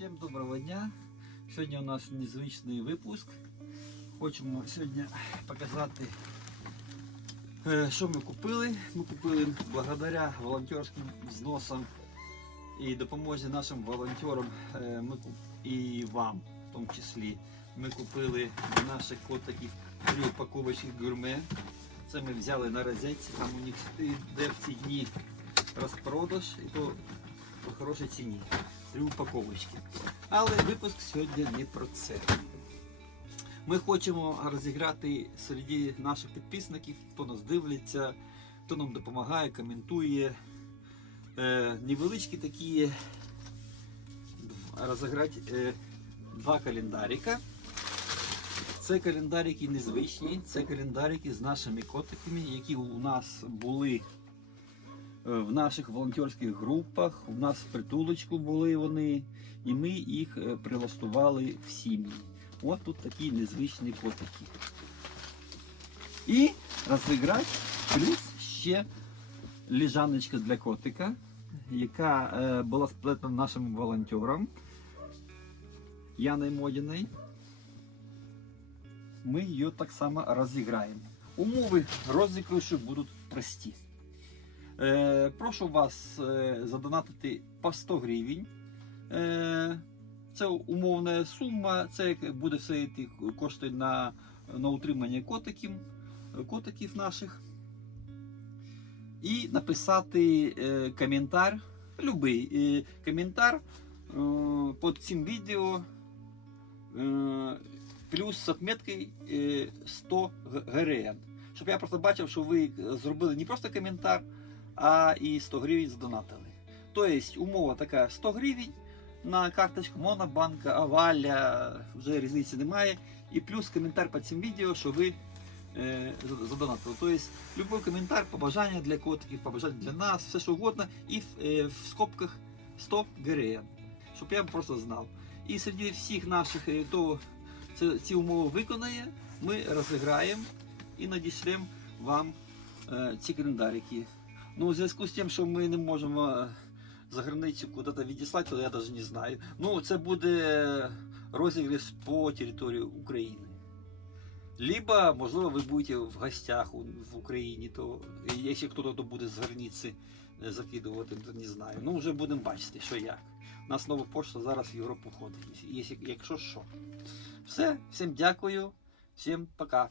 Всім доброго дня. Сьогодні у нас незвичний випуск. Хочемо сьогодні показати, е, що ми купили. Ми купили благодаря волонтерським взносам і допомозі нашим волонтерам е, ми і вам в тому числі. Ми купили для наших котиків три упаковочки гурме. Це ми взяли на розетці, там у них йде в ці дні розпродаж, і то по хорошій ціні. Три упаковочки. Але випуск сьогодні не про це. Ми хочемо розіграти серед наших підписників, хто нас дивиться, хто нам допомагає, коментує. Е, невеличкі такі розіграти е, два календарика. Це календарики незвичні, це календарики з нашими котиками, які у нас були е, в наших волонтерських групах. У нас в притулочку були вони, і ми їх е, прилаштували в сім'ї. От тут такі незвичні котики. І розіграти плюс ще ліжаночка для котика, яка е, була сплетена нашим волонтером Яною Модіною. Ми її так само розіграємо. Умови розіграшу будуть прості. Е, прошу вас е, задонатити по 100 гривень. Е, це умовна сума, це буде все йти кошти на, на утримання котиків, котиків наших. І написати е, коментар, любий е, коментар е, під цим відео е, плюс з отметкою е, 100 г- гривень. Щоб я просто бачив, що ви зробили не просто коментар, а і 100 гривень здонатили. Тобто умова така 100 гривень на карточку Монобанка, Аваля, вже різниці немає. І плюс коментар під цим відео, що ви е, задонатили. Тобто будь-який коментар, побажання для котиків, побажання для нас, все що угодно, і в, е, в скобках 100 гривень, щоб я просто знав. І серед всіх наших, е, хто ці умови виконає, ми розіграємо і надішлемо вам е, ці календарики. Ну, у зв'язку з тим, що ми не можемо е, за границю куди-то відіслати, то я навіть не знаю. Ну, це буде розіграш по території України. Либо, можливо, ви будете в гостях в Україні, то якщо хтось то буде з границі е, закидувати, то не знаю. Ну, вже будемо бачити, що як. У нас нова пошта зараз в Європу ходить, якщо що. Все, всім дякую, всім пока.